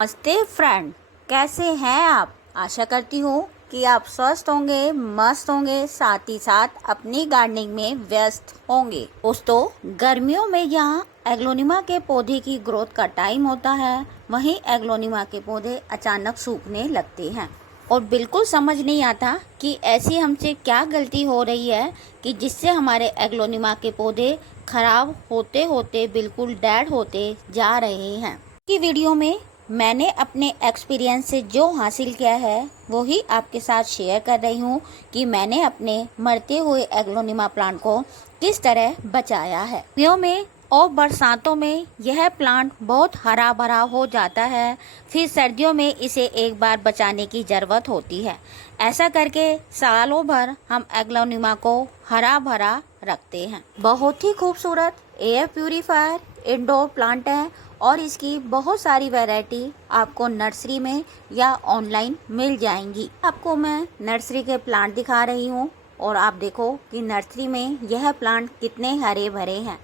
नमस्ते फ्रेंड, कैसे हैं आप। आशा करती हूँ कि आप स्वस्थ होंगे, मस्त होंगे, साथ ही साथ अपनी गार्डनिंग में व्यस्त होंगे। दोस्तों, गर्मियों में जहाँ एग्लोनिमा के पौधे की ग्रोथ का टाइम होता है, वहीं एग्लोनिमा के पौधे अचानक सूखने लगते हैं और बिल्कुल समझ नहीं आता कि ऐसी हमसे क्या गलती हो रही है कि जिससे हमारे एग्लोनिमा के पौधे खराब होते होते बिल्कुल डेड होते जा रहे हैं। की वीडियो में मैंने अपने एक्सपीरियंस से जो हासिल किया है वही आपके साथ शेयर कर रही हूँ कि मैंने अपने मरते हुए एग्लोनिमा प्लांट को किस तरह बचाया है। गर्मियों में और बरसातों में यह प्लांट बहुत हरा भरा हो जाता है, फिर सर्दियों में इसे एक बार बचाने की ज़रूरत होती है। ऐसा करके सालों भर हम एग्लोनिमा को हरा भरा रखते हैं। बहुत ही खूबसूरत एयर प्यूरीफायर इंडोर प्लांट है और इसकी बहुत सारी वैरायटी आपको नर्सरी में या ऑनलाइन मिल जाएंगी। आपको मैं नर्सरी के प्लांट दिखा रही हूँ और आप देखो कि नर्सरी में यह प्लांट कितने हरे भरे हैं।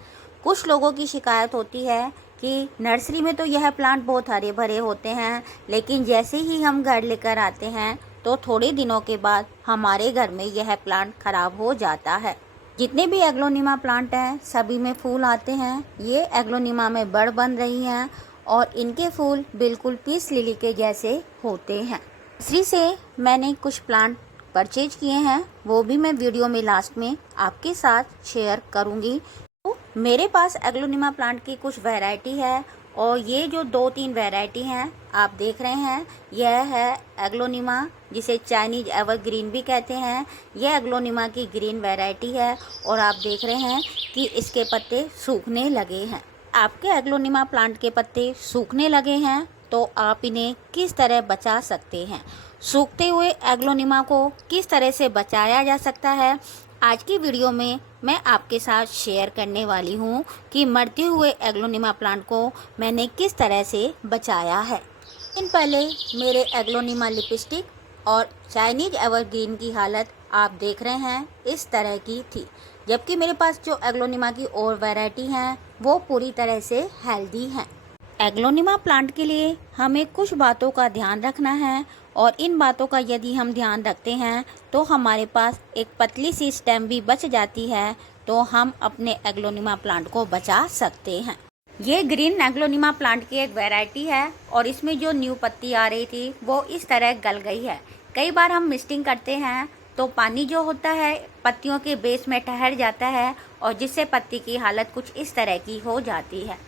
कुछ लोगों की शिकायत होती है कि नर्सरी में तो यह प्लांट बहुत हरे भरे होते हैं, लेकिन जैसे ही हम घर लेकर आते हैं तो थोड़े दिनों के बाद हमारे घर में यह प्लांट खराब हो जाता है। जितने भी एग्लोनिमा प्लांट हैं सभी में फूल आते हैं। ये एग्लोनिमा में बड़ बन रही हैं और इनके फूल बिल्कुल पीस लिली के जैसे होते हैं। नर्सरी से मैंने कुछ प्लांट परचेज किए हैं, वो भी मैं वीडियो में लास्ट में आपके साथ शेयर करूंगी। तो मेरे पास एग्लोनिमा प्लांट की कुछ वैरायटी है और ये जो 2-3 वैरायटी हैं आप देख रहे हैं, यह है एग्लोनिमा जिसे चाइनीज एवरग्रीन भी कहते हैं। यह एग्लोनिमा की ग्रीन वैरायटी है और आप देख रहे हैं कि इसके पत्ते सूखने लगे हैं। आपके एग्लोनिमा प्लांट के पत्ते सूखने लगे हैं तो आप इन्हें किस तरह बचा सकते हैं, सूखते हुए एग्लोनिमा को किस तरह से बचाया जा सकता है, आज की वीडियो में मैं आपके साथ शेयर करने वाली हूँ कि मरते हुए एग्लोनिमा प्लांट को मैंने किस तरह से बचाया है। दिन पहले मेरे एग्लोनिमा लिपस्टिक और चाइनीज एवरग्रीन की हालत आप देख रहे हैं इस तरह की थी, जबकि मेरे पास जो एग्लोनिमा की और वैरायटी हैं वो पूरी तरह से हेल्दी हैं। एग्लोनिमा प्लांट के लिए हमें कुछ बातों का ध्यान रखना है और इन बातों का यदि हम ध्यान रखते हैं तो हमारे पास एक पतली सी स्टेम भी बच जाती है, तो हम अपने एग्लोनिमा प्लांट को बचा सकते हैं। ये ग्रीन एग्लोनिमा प्लांट की एक वैरायटी है और इसमें जो न्यू पत्ती आ रही थी वो इस तरह गल गई है। कई बार हम मिस्टिंग करते हैं तो पानी जो होता है पत्तियों के बेस में ठहर जाता है और जिससे पत्ती की हालत कुछ इस तरह की हो जाती है।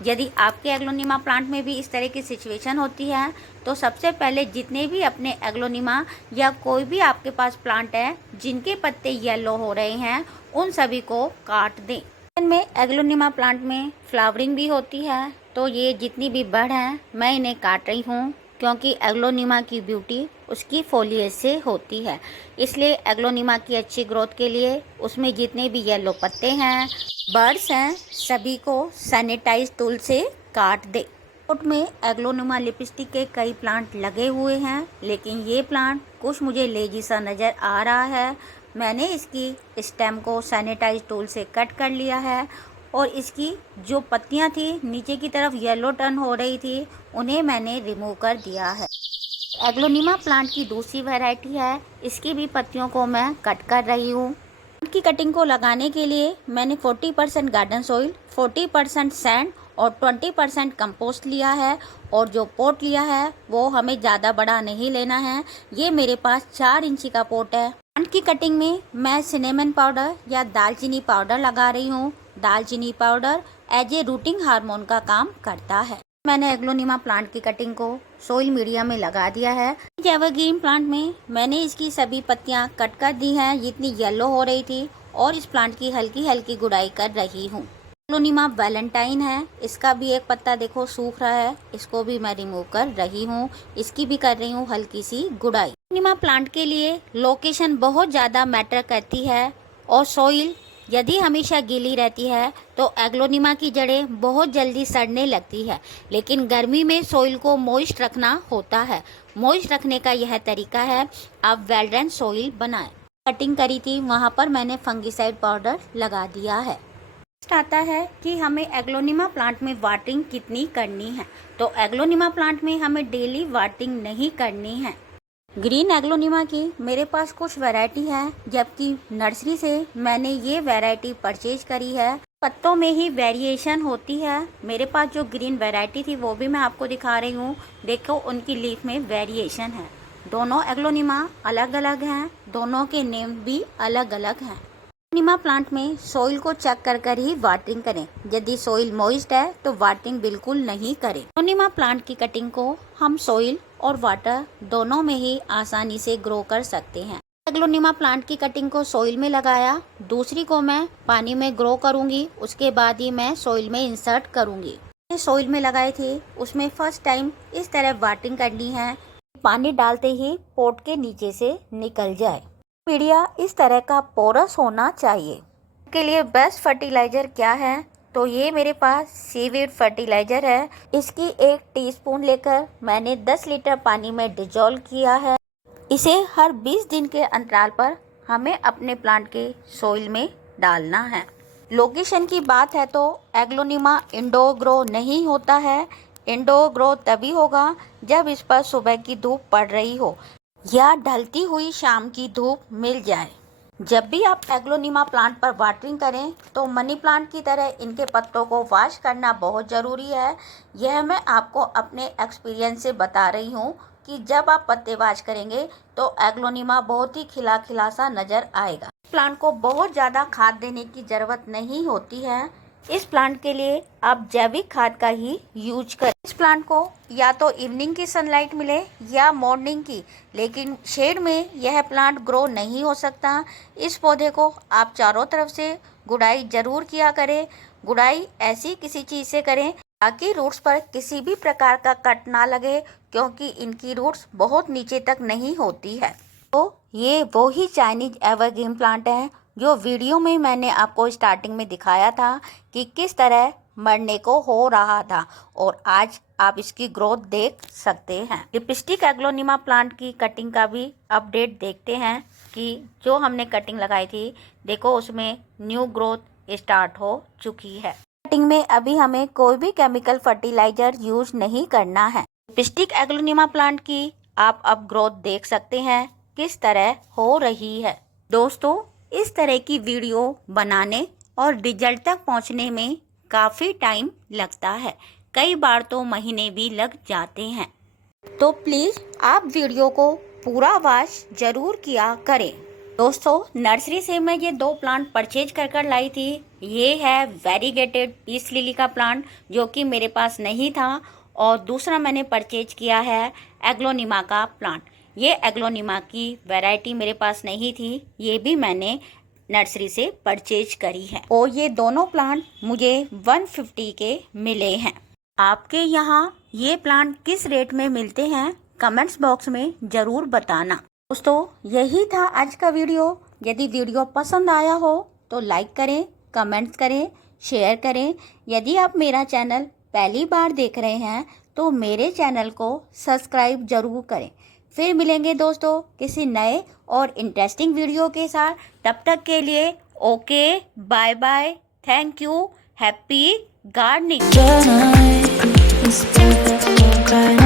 यदि आपके एग्लोनिमा प्लांट में भी इस तरह की सिचुएशन होती है तो सबसे पहले जितने भी अपने एग्लोनिमा या कोई भी आपके पास प्लांट है जिनके पत्ते येलो हो रहे हैं उन सभी को काट दें। इनमें एग्लोनिमा प्लांट में फ्लावरिंग भी होती है, तो ये जितनी भी बड़ हैं मैं इन्हें काट रही हूँ क्योंकि एग्लोनिमा की ब्यूटी उसकी फोलिएज से होती है। इसलिए एग्लोनिमा की अच्छी ग्रोथ के लिए उसमें जितने भी येलो पत्ते हैं, बर्ड्स हैं, सभी को सैनिटाइज टूल से काट दे। पॉट में एग्लोनिमा लिपस्टिक के कई प्लांट लगे हुए हैं, लेकिन ये प्लांट कुछ मुझे लेजी सा नज़र आ रहा है। मैंने इसकी स्टेम को सैनिटाइज टूल से कट कर लिया है और इसकी जो पत्तियां थी नीचे की तरफ येलो टर्न हो रही थी उन्हें मैंने रिमूव कर दिया है। एग्लोनिमा प्लांट की दूसरी वैरायटी है, इसकी भी पत्तियों को मैं कट कर रही हूँ। प्लांट की कटिंग को लगाने के लिए मैंने 40% गार्डन सॉइल, 40% सैंड और 20% कंपोस्ट लिया है और जो पॉट लिया है वो हमें ज़्यादा बड़ा नहीं लेना है। ये मेरे पास 4 इंची का पॉट है। प्लांट की कटिंग में मैं सिनेमन पाउडर या दालचीनी पाउडर लगा रही हूँ। दालचीनी powder as a rooting hormone का काम करता है। मैंने एग्लोनिमा प्लांट की कटिंग को सोइल मीडिया में लगा दिया है। एवरग्रीन प्लांट में मैंने इसकी सभी पत्तियां कट कर दी हैं जितनी येलो हो रही थी और इस प्लांट की हल्की हल्की गुड़ाई कर रही हूँ। एग्लोनिमा वैलेंटाइन है, इसका भी एक पत्ता देखो सूख रहा है, इसको भी मैं रिमूव कर रही हूँ। इसकी भी कर रही हूँ हल्की सी गुड़ाई। एग्लोनिमा प्लांट के लिए लोकेशन बहुत ज़्यादा मैटर करती है और सॉइल यदि हमेशा गीली रहती है तो एग्लोनिमा की जड़ें बहुत जल्दी सड़ने लगती है, लेकिन गर्मी में सॉइल को मॉइस्ट रखना होता है। मॉइस्ट रखने का यह तरीका है, आप वेल ड्रेन सॉइल बनाएं। कटिंग करी थी वहाँ पर मैंने फंगिसाइड पाउडर लगा दिया है। नेक्स्ट आता है कि हमें एग्लोनिमा प्लांट में वाटरिंग कितनी करनी है। तो एग्लोनिमा प्लांट में हमें डेली वाटरिंग नहीं करनी है। ग्रीन एग्लोनिमा की मेरे पास कुछ वैरायटी है, जबकि नर्सरी से मैंने ये वैरायटी परचेज करी है। पत्तों में ही वेरिएशन होती है। मेरे पास जो ग्रीन वैरायटी थी वो भी मैं आपको दिखा रही हूँ। देखो उनकी लीफ में वेरिएशन है। दोनों एग्लोनिमा अलग अलग हैं, दोनों के नेम भी अलग अलग हैं। एग्लोनिमा प्लांट में सोइल को चेक कर ही वाटरिंग करें। यदि सोइल मॉइस्ट है तो वाटरिंग बिल्कुल नहीं करें। एग्लोनिमा प्लांट की कटिंग को हम सोइल और वाटर दोनों में ही आसानी से ग्रो कर सकते हैं। एग्लोनिमा प्लांट की कटिंग को सोइल में लगाया, दूसरी को मैं पानी में ग्रो करूंगी, उसके बाद ही मैं सोइल में इंसर्ट करूंगी। सोइल में लगाए थे उसमें फर्स्ट टाइम इस तरह वाटरिंग करनी है, पानी डालते ही पॉट के नीचे से निकल जाए। मीडिया इस तरह का पोरस होना चाहिए। इसके लिए बेस्ट फर्टिलाइजर क्या है, तो ये मेरे पास सीवीड फर्टिलाइजर है। इसकी 1 टीस्पून लेकर मैंने 10 लीटर पानी में डिजोल्व किया है। इसे हर 20 दिन के अंतराल पर हमें अपने प्लांट के सोइल में डालना है। लोकेशन की बात है तो एग्लोनिमा इंडोर ग्रो नहीं होता है। इंडोर ग्रो तभी होगा जब इस पर सुबह की धूप पड़ रही हो या ढलती हुई शाम की धूप मिल जाए। जब भी आप एग्लोनिमा प्लांट पर वाटरिंग करें तो मनी प्लांट की तरह इनके पत्तों को वॉश करना बहुत ज़रूरी है। यह मैं आपको अपने एक्सपीरियंस से बता रही हूँ कि जब आप पत्ते वॉश करेंगे तो एग्लोनिमा बहुत ही खिला खिला सा नज़र आएगा। प्लांट को बहुत ज़्यादा खाद देने की ज़रूरत नहीं होती है। इस प्लांट के लिए आप जैविक खाद का ही यूज करें। इस प्लांट को या तो इवनिंग की सनलाइट मिले या मॉर्निंग की, लेकिन शेड में यह प्लांट ग्रो नहीं हो सकता। इस पौधे को आप चारों तरफ से गुड़ाई जरूर किया करें। गुड़ाई ऐसी किसी चीज़ से करें ताकि रूट्स पर किसी भी प्रकार का कट ना लगे, क्योंकि इनकी रूट्स बहुत नीचे तक नहीं होती है। तो ये वो ही चाइनीज एवरग्रीन प्लांट है जो वीडियो में मैंने आपको स्टार्टिंग में दिखाया था कि किस तरह मरने को हो रहा था, और आज आप इसकी ग्रोथ देख सकते हैं। लिपस्टिक एग्लोनिमा प्लांट की कटिंग का भी अपडेट देखते हैं कि जो हमने कटिंग लगाई थी, देखो उसमें न्यू ग्रोथ स्टार्ट हो चुकी है। कटिंग में अभी हमें कोई भी केमिकल फर्टिलाइजर यूज नहीं करना है। लिपस्टिक एग्लोनिमा प्लांट की आप अब ग्रोथ देख सकते हैं किस तरह हो रही है। दोस्तों, इस तरह की वीडियो बनाने और रिजल्ट तक पहुंचने में काफ़ी टाइम लगता है, कई बार तो महीने भी लग जाते हैं। तो प्लीज़ आप वीडियो को पूरा वॉच जरूर किया करें। दोस्तों, नर्सरी से मैं ये 2 प्लांट परचेज कर लाई थी। ये है वेरीगेटेड पीस लिली का प्लांट जो कि मेरे पास नहीं था, और दूसरा मैंने परचेज किया है एग्लोनिमा का प्लांट। ये एग्लोनिमा की वैरायटी मेरे पास नहीं थी, ये भी मैंने नर्सरी से परचेज करी है, और ये दोनों प्लांट मुझे 150 के मिले हैं। आपके यहाँ ये प्लांट किस रेट में मिलते हैं कमेंट्स बॉक्स में ज़रूर बताना। दोस्तों, यही था आज का वीडियो। यदि वीडियो पसंद आया हो तो लाइक करें, कमेंट्स करें, शेयर करें। यदि आप मेरा चैनल पहली बार देख रहे हैं तो मेरे चैनल को सब्सक्राइब जरूर करें। फिर मिलेंगे दोस्तों किसी नए और इंटरेस्टिंग वीडियो के साथ। तब तक के लिए okay, bye bye, thank you, happy gardening.